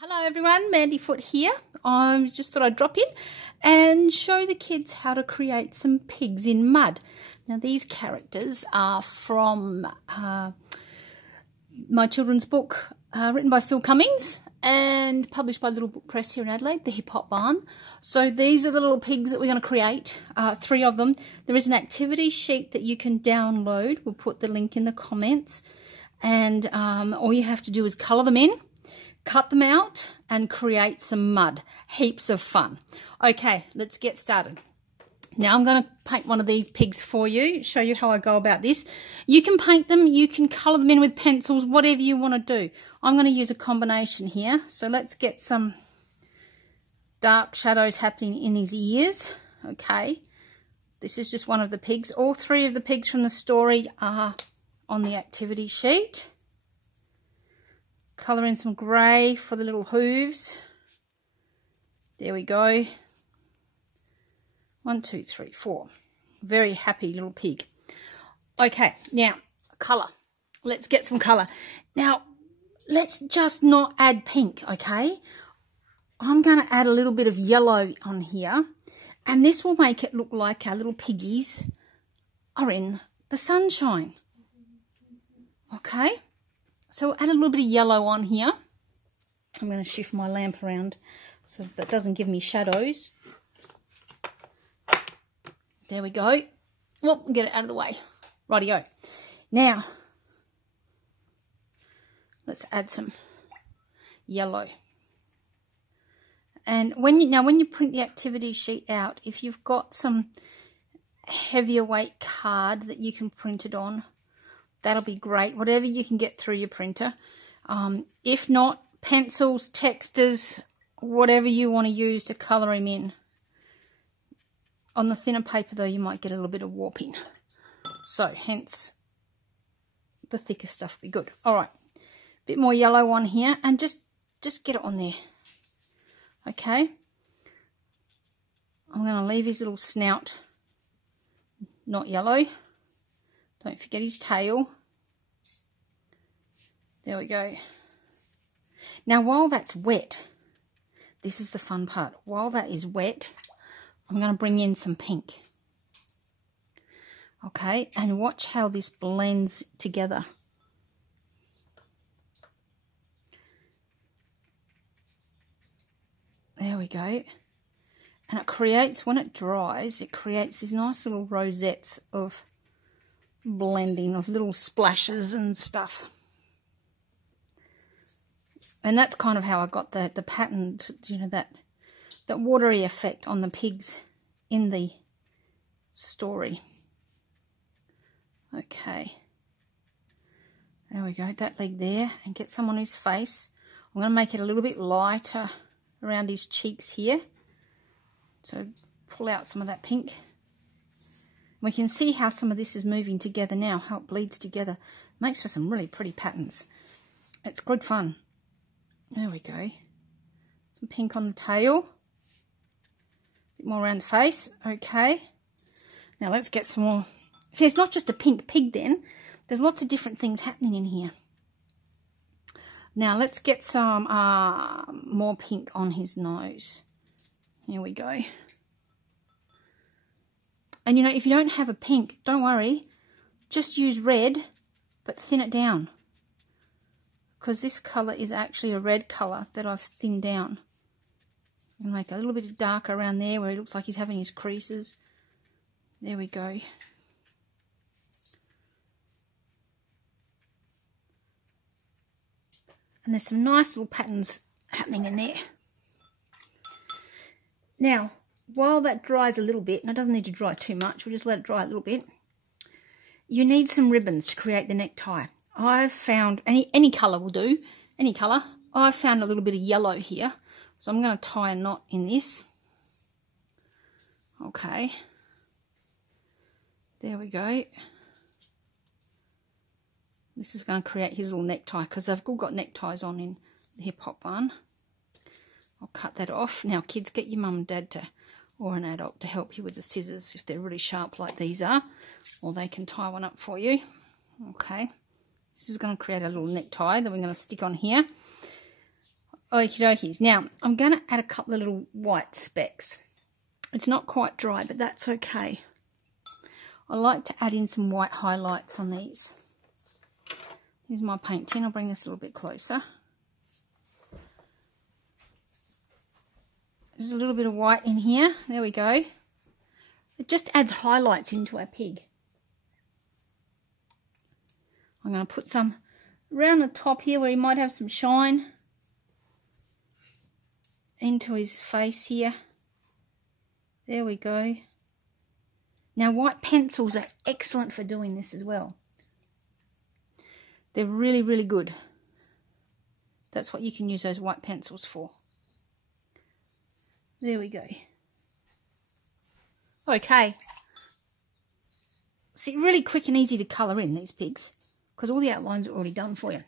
Hello everyone, Mandy Foot here. I just thought I'd drop in and show the kids how to create some pigs in mud. Now these characters are from my children's book written by Phil Cummings and published by Little Book Press here in Adelaide, the Hip Hop Barn. So these are the little pigs that we're going to create, 3 of them. There is an activity sheet that you can download. We'll put the link in the comments, and all you have to do is colour them in, cut them out and create some mud. Heaps of fun. Okay, let's get started. Now I'm going to paint one of these pigs for you, show you how I go about this. You can paint them, you can colour them in with pencils, whatever you want to do. I'm going to use a combination here. So let's get some dark shadows happening in his ears. Okay, this is just one of the pigs. All 3 of the pigs from the story are on the activity sheet. Colour in some grey for the little hooves. There we go. 1, 2, 3, 4. Very happy little pig. Okay, now colour. Let's get some colour. Now, let's just not add pink, okay? I'm going to add a little bit of yellow on here, and this will make it look like our little piggies are in the sunshine. Okay? So add a little bit of yellow on here. I'm going to shift my lamp around so that doesn't give me shadows. There we go. Well, get it out of the way. Rightio. Now, let's add some yellow. And when you print the activity sheet out, if you've got some heavier weight card that you can print it on, that'll be great. Whatever you can get through your printer. If not, pencils, texters, whatever you want to use to colour him in. On the thinner paper, though, you might get a little bit of warping. So, hence, the thicker stuff will be good. All right, a bit more yellow on here, and just get it on there. Okay. I'm going to leave his little snout not yellow. Don't forget his tail. There we go. Now, while that's wet, this is the fun part. While that is wet, I'm going to bring in some pink. Okay, and watch how this blends together. There we go. And it creates, when it dries, it creates these nice little rosettes of blending, of little splashes and stuff. And that's kind of how I got the pattern, you know, that watery effect on the pigs in the story. Okay. There we go, that leg there, and get some on his face. I'm going to make it a little bit lighter around his cheeks here. So pull out some of that pink. We can see how some of this is moving together now, how it bleeds together. Makes for some really pretty patterns. It's good fun. There we go. Some pink on the tail. A bit more around the face. Okay. Now let's get some more. See, it's not just a pink pig then. There's lots of different things happening in here. Now let's get some more pink on his nose. Here we go. And, you know, if you don't have a pink, don't worry. Just use red, but thin it down. Because this colour is actually a red colour that I've thinned down. And make a little bit darker around there where it looks like he's having his creases. There we go. And there's some nice little patterns happening in there. Now, while that dries a little bit, and it doesn't need to dry too much, we'll just let it dry a little bit, you need some ribbons to create the necktie. I've found, any colour will do, any colour. I've found a little bit of yellow here, so I'm going to tie a knot in this. Okay. There we go. This is going to create his little necktie, because they've all got neckties on in the Hip Hop Barn. I'll cut that off. Now, kids, get your mum and dad to, or an adult, to help you with the scissors if they're really sharp like these are, or they can tie one up for you. Okay, this is going to create a little necktie that we're going to stick on here. Okie dokies. Now, I'm going to add a couple of little white specks. It's not quite dry, but that's okay. I like to add in some white highlights on these. Here's my paint tin. I'll bring this a little bit closer. There's a little bit of white in here. There we go. It just adds highlights into our pig. I'm going to put some around the top here where he might have some shine. Into his face here. There we go. Now, white pencils are excellent for doing this as well. They're really, really good. That's what you can use those white pencils for. There we go. Okay. See, really quick and easy to colour in these pigs because all the outlines are already done for you.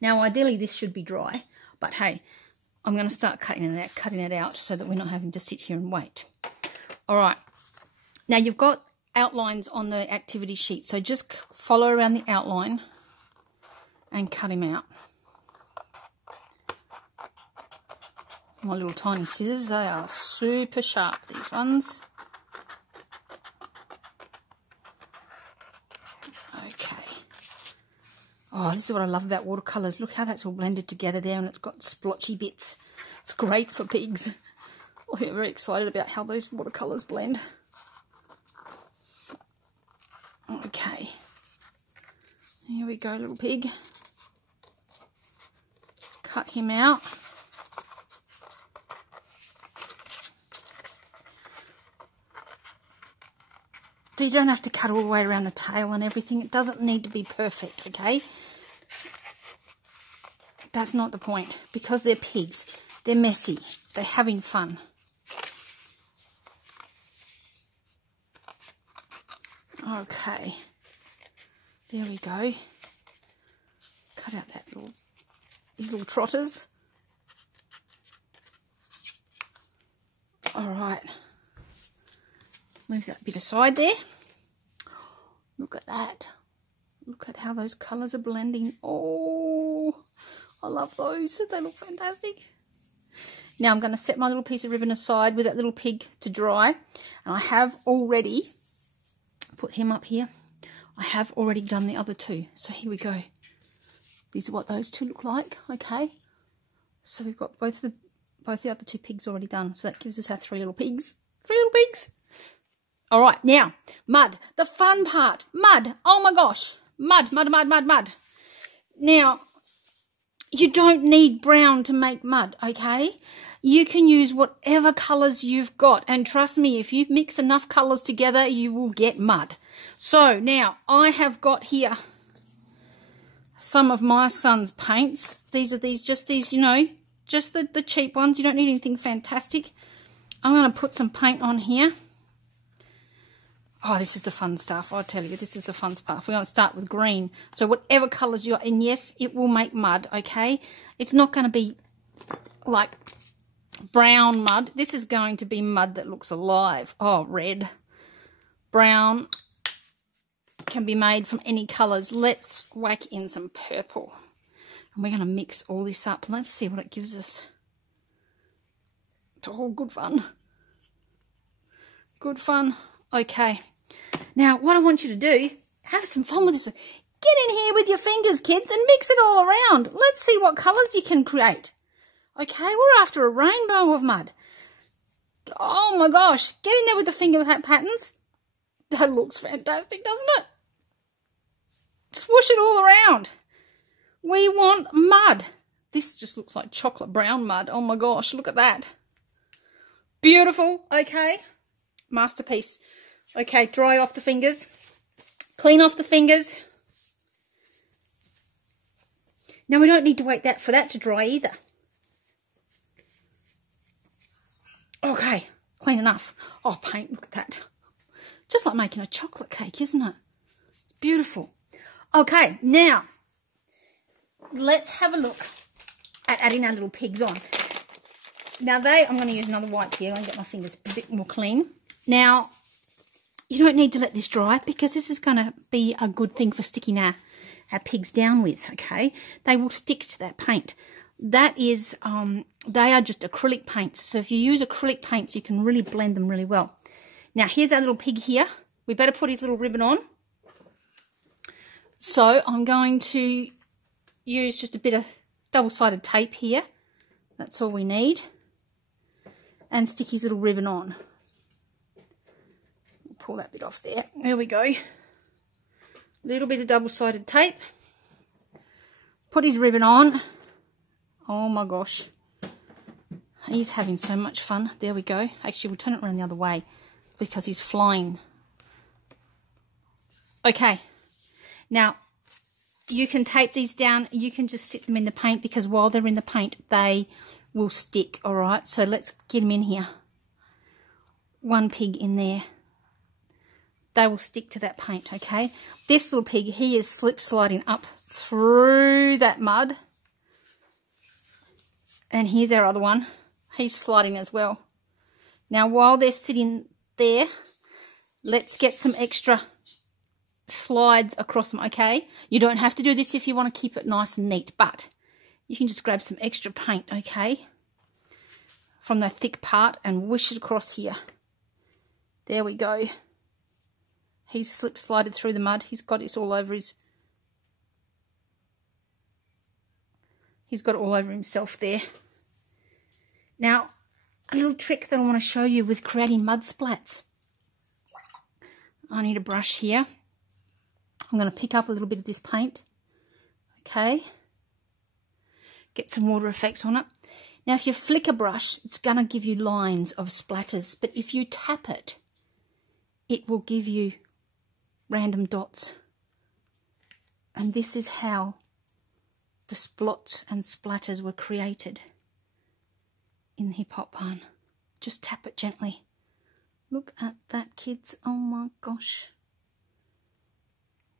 Now, ideally, this should be dry, but hey, I'm going to start cutting it out so that we're not having to sit here and wait. All right. Now, you've got outlines on the activity sheet, so just follow around the outline and cut him out. My little tiny scissors, they are super sharp, these ones. Okay. Oh, this is what I love about watercolours. Look how that's all blended together there and it's got splotchy bits. It's great for pigs. I get very excited about how those watercolours blend. Okay. Here we go, little pig. Cut him out. You don't have to cut all the way around the tail and everything. It doesn't need to be perfect, okay? That's not the point. Because they're pigs. They're messy. They're having fun. Okay. There we go. Cut out these little trotters. All right. Move that bit aside there. Look at that. Look at how those colours are blending. Oh, I love those. They look fantastic. Now I'm going to set my little piece of ribbon aside with that little pig to dry. And I have already put him up here. I have already done the other two. So here we go. These are what those two look like. Okay. So we've got both the other two pigs already done. So that gives us our three little pigs. Three little pigs. All right, now, mud. The fun part. Mud. Oh, my gosh. Mud, mud, mud, mud, mud. Now, you don't need brown to make mud, okay? You can use whatever colours you've got. And trust me, if you mix enough colours together, you will get mud. So, now, I have got here some of my son's paints. These are just these, you know, just the cheap ones. You don't need anything fantastic. I'm going to put some paint on here. Oh, this is the fun stuff. I'll tell you, this is the fun stuff. We're going to start with green. So whatever colours you're in, yes, it will make mud, okay? It's not going to be like brown mud. This is going to be mud that looks alive. Oh, red, brown, can be made from any colours. Let's whack in some purple. And we're going to mix all this up. Let's see what it gives us. It's all good fun. Good fun. Okay. Now, what I want you to do, have some fun with this. Get in here with your fingers, kids, and mix it all around. Let's see what colours you can create. Okay, we're after a rainbow of mud. Oh my gosh, get in there with the finger patterns. That looks fantastic, doesn't it? Swoosh it all around. We want mud. This just looks like chocolate brown mud. Oh my gosh, look at that. Beautiful, okay. Masterpiece. Okay, dry off the fingers. Clean off the fingers. Now we don't need to wait for that to dry either. Okay, clean enough. Oh, paint, look at that. Just like making a chocolate cake, isn't it? It's beautiful. Okay, now, let's have a look at adding our little pigs on. Now I'm going to use another white here. I'm going to get my fingers a bit more clean. Now, you don't need to let this dry because this is going to be a good thing for sticking our pigs down with, okay? They will stick to that paint. that is, they are just acrylic paints. So if you use acrylic paints, you can really blend them really well. Now, here's our little pig here. We better put his little ribbon on. So I'm going to use just a bit of double-sided tape here. That's all we need. And stick his little ribbon on. Pull that bit off there. There we go. Little bit of double-sided tape. Put his ribbon on. Oh my gosh. He's having so much fun. There we go. Actually, we'll turn it around the other way because he's flying. Okay. Now, you can tape these down. You can just sit them in the paint because while they're in the paint, they will stick. All right. So let's get him in here. One pig in there. They will stick to that paint, okay? This little pig, he is slip sliding up through that mud. And here's our other one. He's sliding as well. Now, while they're sitting there, let's get some extra slides across them, okay? You don't have to do this if you want to keep it nice and neat, but you can just grab some extra paint, okay? From the thick part and wish it across here. There we go. He's slip slided through the mud. He's got it all over his... He's got it all over himself there. Now, a little trick that I want to show you with creating mud splats. I need a brush here. I'm going to pick up a little bit of this paint. Okay. Get some water effects on it. Now, if you flick a brush, it's going to give you lines of splatters. But if you tap it, it will give you random dots. And this is how the splots and splatters were created in the Hip Hop Barn. Just tap it gently. Look at that, kids. Oh my gosh.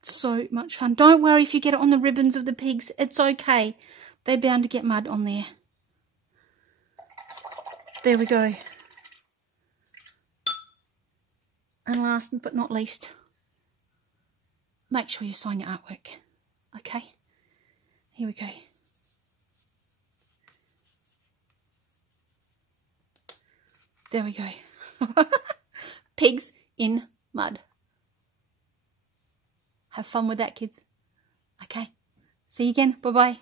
So much fun. Don't worry if you get it on the ribbons of the pigs. It's okay. They're bound to get mud on there. There we go. And last but not least, make sure you sign your artwork. Okay? Here we go. There we go. Pigs in mud. Have fun with that, kids. Okay? See you again. Bye-bye.